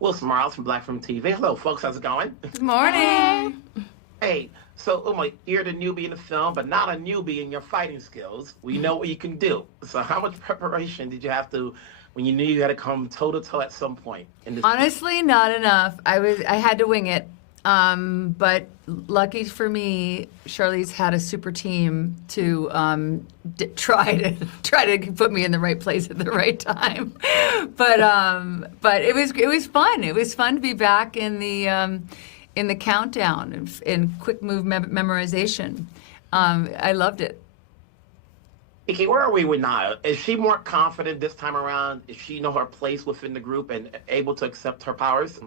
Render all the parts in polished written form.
Wilson Miles from Black Film TV. Hello, folks. How's it going? Good morning. Hey, so Uma, you're the newbie in the film, but not a newbie in your fighting skills. We know what you can do. So how much preparation did you have to when you knew you had to come toe-to-toe at some point? Honestly, not enough. I had to wing it. But lucky for me, Charlize had a super team to try to put me in the right place at the right time. But it was fun. It was fun to be back in the countdown in quick move memorization. I loved it. KiKi, where are we with Nile? Is she more confident this time around? Does she know her place within the group and able to accept her powers?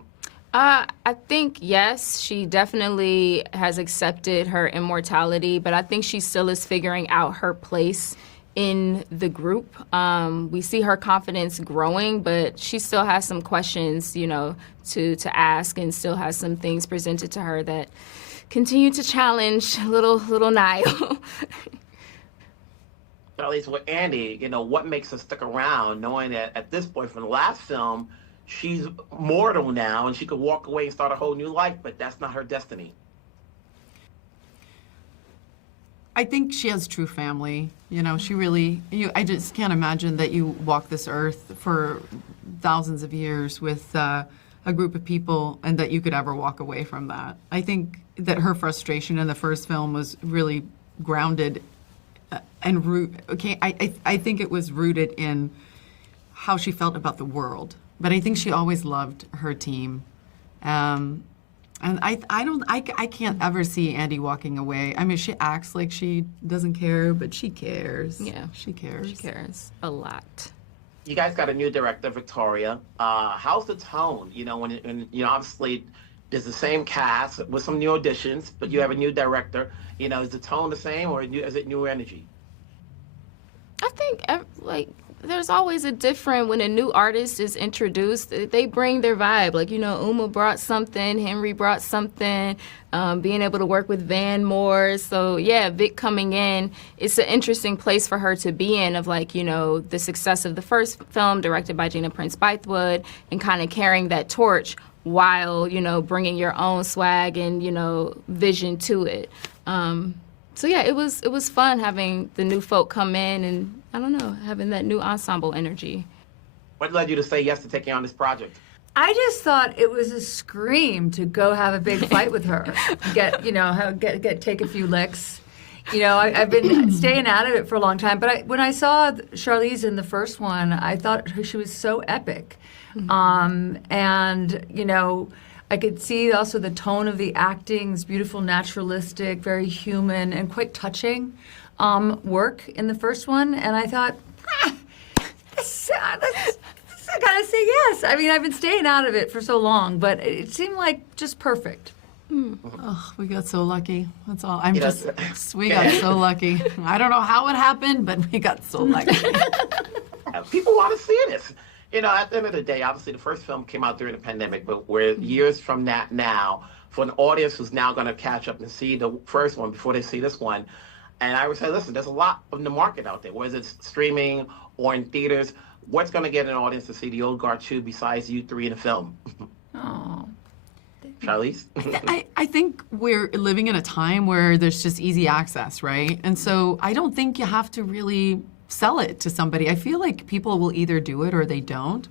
I think, yes, she definitely has accepted her immortality, but I think she still is figuring out her place in the group. We see her confidence growing, but she still has some questions, to ask, and still has some things presented to her that continue to challenge little Nile. At least with Andy, what makes her stick around, knowing that at this point from the last film, she's mortal now and she could walk away and start a whole new life, but that's not her destiny. I think she has true family. She really, I just can't imagine that you walk this earth for thousands of years with a group of people and that you could ever walk away from that. I think that her frustration in the first film was really grounded and I think it was rooted in how she felt about the world. But I think she always loved her team. And I can't ever see Andy walking away. I mean, she acts like she doesn't care, but she cares. Yeah. She cares. She cares a lot. You guys got a new director, Victoria. How's the tone? When obviously there's the same cast with some new auditions, but you have a new director. Is the tone the same or is it new energy? I think, there's always when a new artist is introduced, they bring their vibe. Uma brought something, Henry brought something, being able to work with Van more. So, yeah, Vic coming in, it's an interesting place for her to be in of, the success of the first film, directed by Gina Prince Bythewood, and kind of carrying that torch while, bringing your own swag and, vision to it. So yeah, it was fun having the new folk come in and, I don't know, having that new ensemble energy. What led you to say yes to taking on this project? I just thought it was a scream to go have a big fight with her, take a few licks. I've been staying out of it for a long time, but when I saw Charlize in the first one, I thought she was so epic, I could see also the tone of the acting, this beautiful, naturalistic, very human, and quite touching work in the first one. And I thought, I gotta say yes. I mean, I've been staying out of it for so long, but it seemed like just perfect. Oh, we got so lucky. That's all. We got so lucky. I don't know how it happened, but we got so lucky. People want to see this. At the end of the day, obviously the first film came out during the pandemic, but we're years from that now for an audience who's now going to catch up and see the first one before they see this one. And I would say, listen, there's a lot in the market out there, whether it's streaming or in theaters. What's going to get an audience to see the old guard two besides you three in a film? Oh. Charlize? I think we're living in a time where there's just easy access, right? And so I don't think you have to really sell it to somebody. I feel like people will either do it or they don't.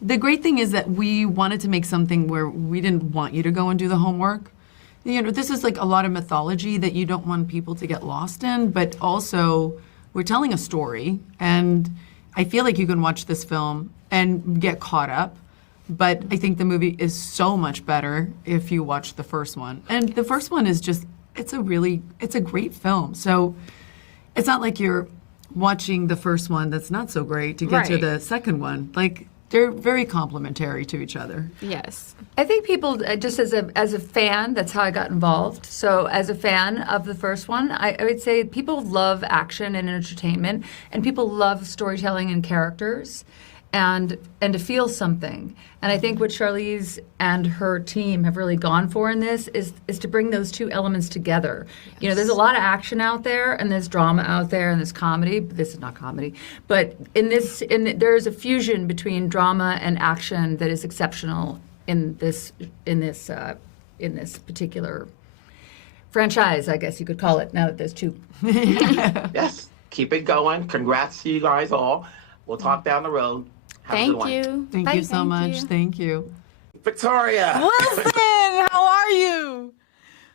The great thing is that we wanted to make something where we didn't want you to go and do the homework. This is like a lot of mythology that you don't want people to get lost in, but also we're telling a story, and I feel like you can watch this film and get caught up, but I think the movie is so much better if you watch the first one. And the first one is just, it's a great film. So it's not like you're watching the first one that's not so great to get to the second one. They're very complementary to each other. Yes. I think people, just as a fan, that's how I got involved. So as a fan of the first one, I would say people love action and entertainment, and people love storytelling and characters. and to feel something. And I think what Charlize and her team have really gone for in this is to bring those two elements together. You know, there's a lot of action out there, and there's drama out there, and there's comedy. This is not comedy, but there is a fusion between drama and action that is exceptional in this particular franchise, I guess you could call it. Now that there's two. Yes, keep it going. Congrats to you guys all. We'll talk down the road. Have a good Thank one. you. Thank you so Thank much. you. Thank you. Victoria. Wilson, how are you?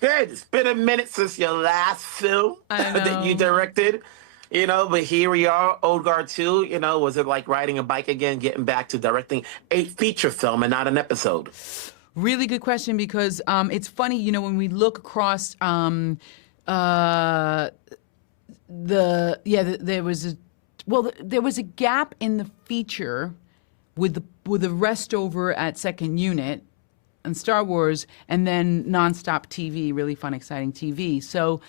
Good. It's been a minute since your last film that you directed, you know, but here we are, Old Guard 2, you know, was it like riding a bike again, getting back to directing a feature film and not an episode? Really good question, because it's funny, you know, when we look across there was a gap in the feature with the rest over at Second Unit and Star Wars, and then nonstop TV, really fun, exciting TV. So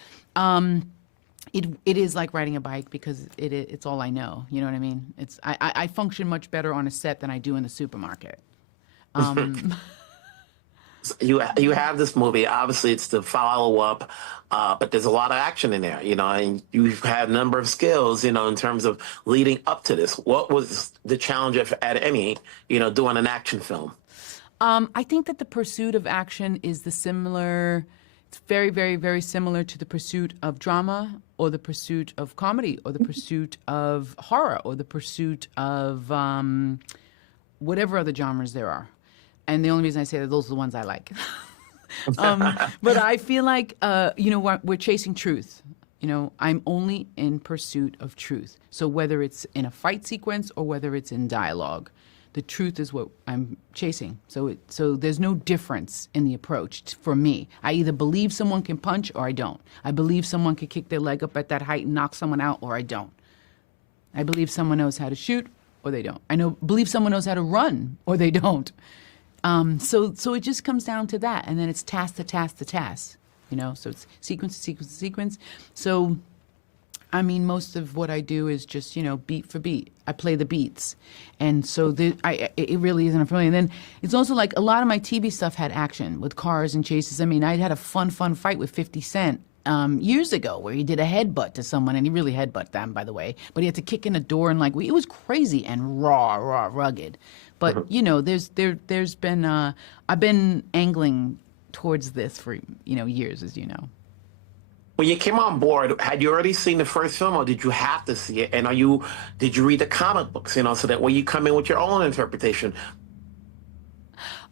it is like riding a bike, because it's all I know. You know what I mean? I function much better on a set than I do in the supermarket. You have this movie. Obviously, it's the follow-up, but there's a lot of action in there, you know, and you've had a number of skills, you know, in terms of leading up to this. What was the challenge, if at any, you know, doing an action film? I think that the pursuit of action is it's very, very, very similar to the pursuit of drama, or the pursuit of comedy, or the pursuit of horror, or the pursuit of whatever other genres there are. And the only reason I say that, those are the ones I like. But I feel like, you know, we're chasing truth. You know, I'm only in pursuit of truth. So whether it's in a fight sequence or whether it's in dialogue, the truth is what I'm chasing. So there's no difference in the approach for me. I either believe someone can punch or I don't. I believe someone can kick their leg up at that height and knock someone out, or I don't. I believe someone knows how to shoot, or they don't. Believe someone knows how to run, or they don't. So it just comes down to that, and then it's task to task to task, you know. So it's sequence to sequence to sequence. So, I mean, most of what I do is just, you know, beat for beat. I play the beats, and so it really isn't familiar. And then it's also like a lot of my TV stuff had action with cars and chases. I mean, I had a fun fight with 50 Cent years ago, where he did a headbutt to someone, and he really headbutted them, by the way. But he had to kick in a door, and it was crazy and raw, rugged. But you know, there's been I've been angling towards this for, you know, years, as you know. When you came on board, had you already seen the first film, or did you have to see it? And did you read the comic books, you know, so that way you come in with your own interpretation?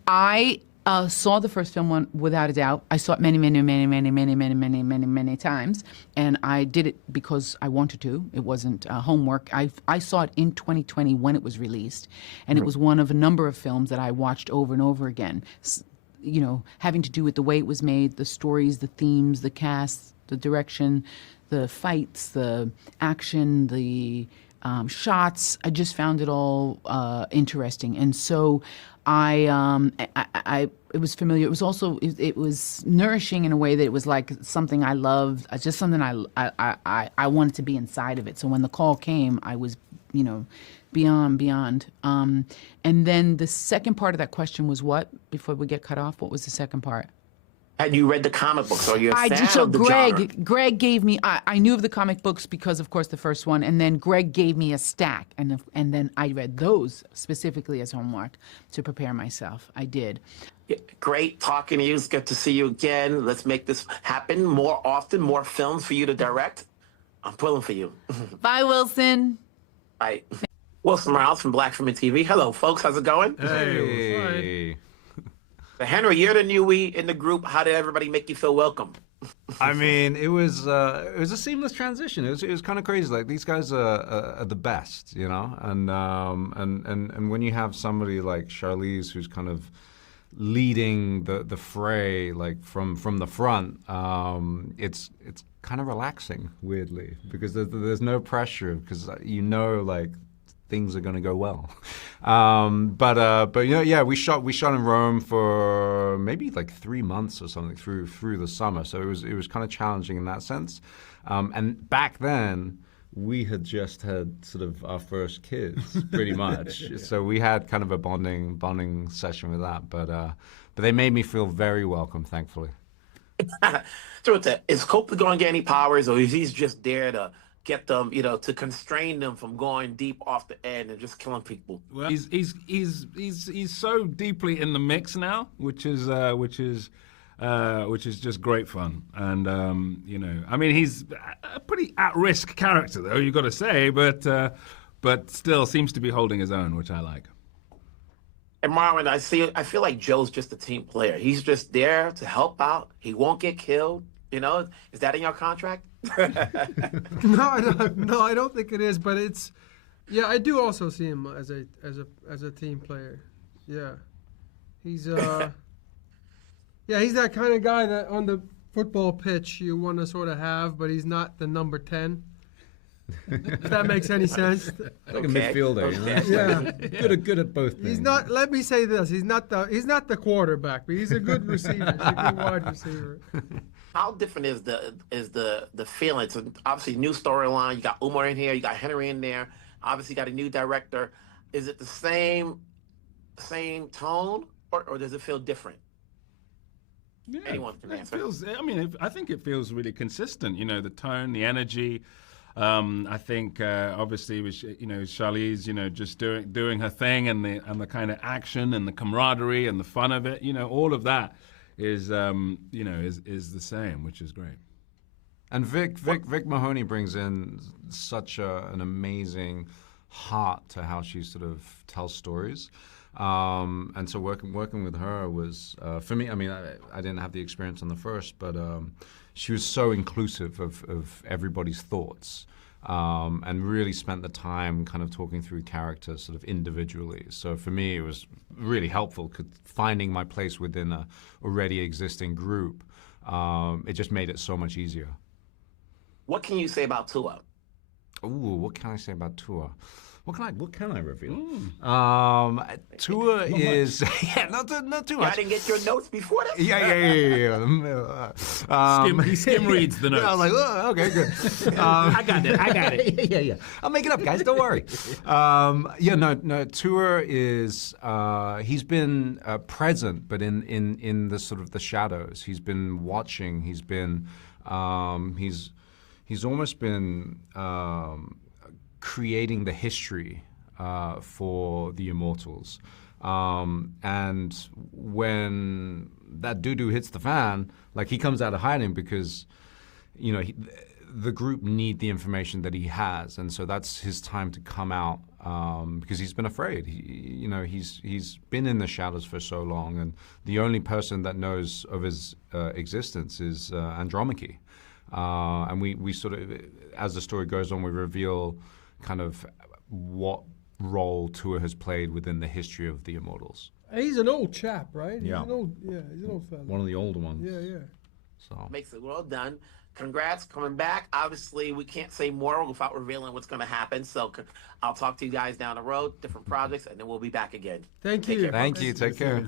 I saw the first film one without a doubt. I saw it many times, and I did it because I wanted to. It wasn't homework. I saw it in 2020 when it was released, and it was one of a number of films that I watched over and over again. You know, having to do with the way it was made, the stories, the themes, the cast, the direction, the fights, the action, the shots. I just found it all interesting, and so it was familiar. It was also it was nourishing in a way that it was like something I loved, just something I wanted to be inside of it. So when the call came, I was, you know, beyond. And then the second part of that question was what? Before we get cut off, what was the second part? Had you read the comic books? Are you a fan So of the genre? Greg gave me. I knew of the comic books because, of course, the first one, and then Greg gave me a stack, and then I read those specifically as homework to prepare myself. I did. Yeah, great talking to you. It's good to see you again. Let's make this happen more often. More films for you to direct. I'm pulling for you. Bye, Wilson. Bye. Wilson Miles from Black Women TV. Hello, folks. How's it going? Hey. So Henry, you're the newbie in the group. How did everybody make you feel welcome? I mean, it was a seamless transition. It was kind of crazy. Like, these guys are the best, you know. And when you have somebody like Charlize, who's kind of leading the fray, like from the front, it's kind of relaxing, weirdly, because there's no pressure, because you know, like, things are going to go well. But you know, yeah, we shot in Rome for maybe like 3 months or something through the summer. So it was kind of challenging in that sense. And back then, we had just had sort of our first kids, pretty much. So we had kind of a bonding session with that. But they made me feel very welcome, thankfully. Is Copley going to get any powers, or is he just there to get them, to constrain them from going deep off the end and just killing people? Well, he's so deeply in the mix now, which is just great fun. And I mean, he's a pretty at-risk character, though, you got to say, but still seems to be holding his own, which I like. And Marwan, I feel like Joe's just a team player. He's just there to help out. He won't get killed. Is that in your contract? No, I don't think it is. But it's, I do also see him as a team player. Yeah, he's he's that kind of guy that on the football pitch you want to sort of have, but he's not the number 10. If that makes any sense. Like a midfielder, Yeah. Good at both things. He's not. Let me say this: he's not the quarterback, but he's a good receiver. He's a good wide receiver. How different is the feeling? It's obviously new storyline. You got Umar in here. You got Henry in there. Obviously, you got a new director. Is it the same tone, or does it feel different? Yeah, Anyone can answer. I think it feels really consistent. The tone, the energy. I think obviously with Charlize, just doing her thing, and the kind of action and the camaraderie and the fun of it. All of that is the same, which is great. And Vic Mahoney brings in such an amazing heart to how she sort of tells stories. And so working with her was for me. I mean, I didn't have the experience on the first, but she was so inclusive of everybody's thoughts, and really spent the time kind of talking through characters sort of individually. So for me, it was really helpful finding my place within a already existing group. It just made it so much easier. What can you say about Tuah? Ooh, what can I say about Tuah? What can I reveal? Tuah is not too much. I didn't get your notes before this. Yeah. He skim reads the notes. I was like, oh, okay, good. I got it. Yeah. I'll make it up, guys. Don't worry. Tuah is he's been present, but in the sort of the shadows. He's been watching. He's been he's almost been creating the history for the immortals. And when that doo-doo hits the fan, like he comes out of hiding because, the group need the information that he has. And so that's his time to come out because he's been afraid. He's been in the shadows for so long. And the only person that knows of his existence is Andromache. And we sort of, as the story goes on, we reveal kind of what role Tuah has played within the history of the immortals. He's an old chap, right? Yeah. He's an old fella. One of the older ones. Yeah. So makes it well done. Congrats coming back. Obviously, we can't say more without revealing what's going to happen. So I'll talk to you guys down the road, different projects, and then we'll be back again. Thank you. Thank you. Take care.